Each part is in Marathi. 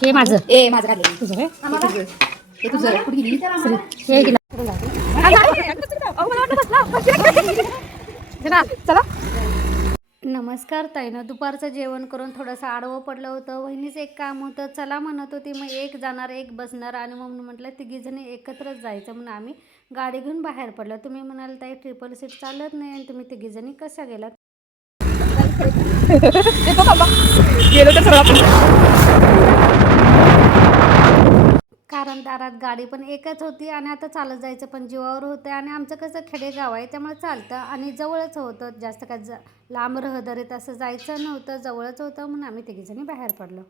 हे माझं ए माझं काढले तुझं काय हे तुझं कुठे गेली हे गेला चला. नमस्कार ताईनं दुपारचं जेवण करून थोडंसं आडवं पडलं होतं. वहिनीचं एक काम होतं, चला म्हणत होती. मग एक जाणार एक बसणार आणि मग म्हटलं तिघीजणी एकत्रच जायचं म्हणून आम्ही गाडी घेऊन बाहेर पडलो. तुम्ही म्हणाल ताई ट्रिपल सीट चालत नाही आणि तुम्ही तिघीजणी कशा गेलात? गेलो तर कारण दारात गाडी पण एकच होती आणि आता चालत जायचं पण जीवावर होतं आणि आमचं कसं खेडेगाव आहे त्यामुळे चालतं आणि जवळच होतं. जास्त काय लांब रहदारीत असं जायचं नव्हतं, जवळच होतं म्हणून आम्ही तिघीजणी बाहेर पडलो.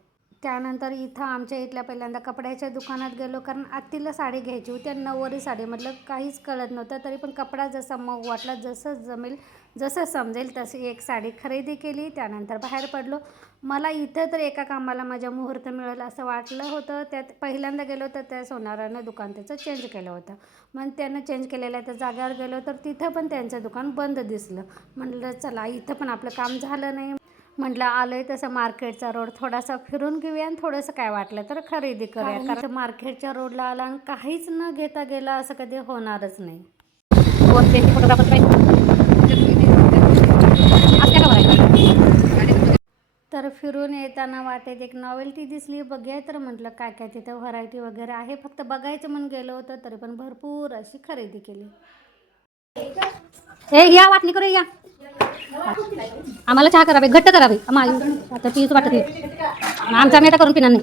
त्यानंतर इथं आमच्या इथल्या पहिल्यांदा कपड्याच्या दुकानात गेलो कारण आत्तीला साडी घ्यायची होती आणि नऊवारी साडीमधलं काहीच कळत नव्हतं. तरी पण कपडा जसा मग वाटला, जसं जमेल जसं समजेल तशी एक साडी खरेदी केली. त्यानंतर बाहेर पडलो. मला इथं तर एका कामाला माझ्या मुहूर्त मिळेल असं वाटलं होतं. त्यात पहिल्यांदा गेलो तर त्या सोनारानं दुकान त्याचं चेंज केलं होतं. मग त्यानं चेंज केलेलं त्या जागेवर गेलो तर तिथं पण त्यांचं दुकान बंद दिसलं. म्हटलं चला इथं पण आपलं काम झालं नाही. म्हटलं आलं आहे तसं मार्केटचा रोड थोडासा फिरून घेऊया आणि थोडंसं काय वाटलं तर खरेदी करूया. कारण मार्केटच्या रोडला आला आणि काहीच न घेता गेला असं कधी होणारच नाही. तर फिरून येताना वाटेत एक नॉवेल्टी दिसली, बघूया तर म्हटलं काय काय तिथं व्हरायटी वगैरे आहे. फक्त बघायचं म्हणून गेलो होतं तरी पण भरपूर अशी खरेदी केली. या वाटणी करू या, आम्हाला चहा करावे घट्ट करावे आता पीच वाटत नाही आमचा आम्ही आता करून पिणार नाही.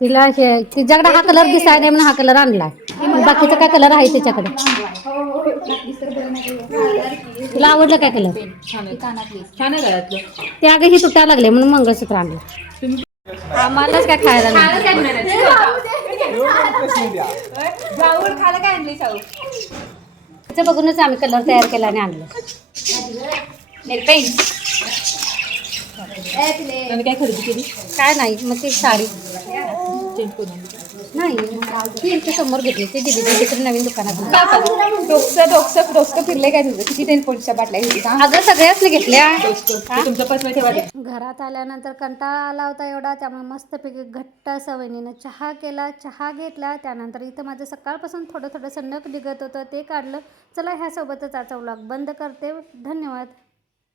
तिला तिच्याकडे हा कलर दिसाय नाही म्हणून हा कलर आणलाय. बाकीचा काय कलर आहे त्याच्याकडे? तुला आवडलं काय कलर? छान आहे ते अगं ही तुटायला लागले म्हणून मंगळसूत्र आणलं. आम्हालाच काय खायला नाही. खायला काय आणली शाहू? त्याचं बघूनच आम्ही कलर तयार केला आणि आणलं. काय खरेदी केली? काय नाही मग ती साडी चेंज करून नाही ती इथे समोर घेतली. ती दिली दुसरी नवीन दुकानात. डोसकं फिरले काय तुझं? किती तेल पोटच्या बाटल्या घेतली का? अगं सगळ्याच घेतल्या. तुमच्या पर्समध्ये ठेवा. घरात आल्यानंतर कंटाळा आला होता एवढा, त्यामुळे मस्तपैकी घट्ट सवयीनं चहा केला, चहा घेतला. त्यानंतर इथं माझं सकाळपासून थोडंसं नख निघत होतं ते काढलं. चला ह्यासोबतच आजचा व्लॉग बंद करते. धन्यवाद.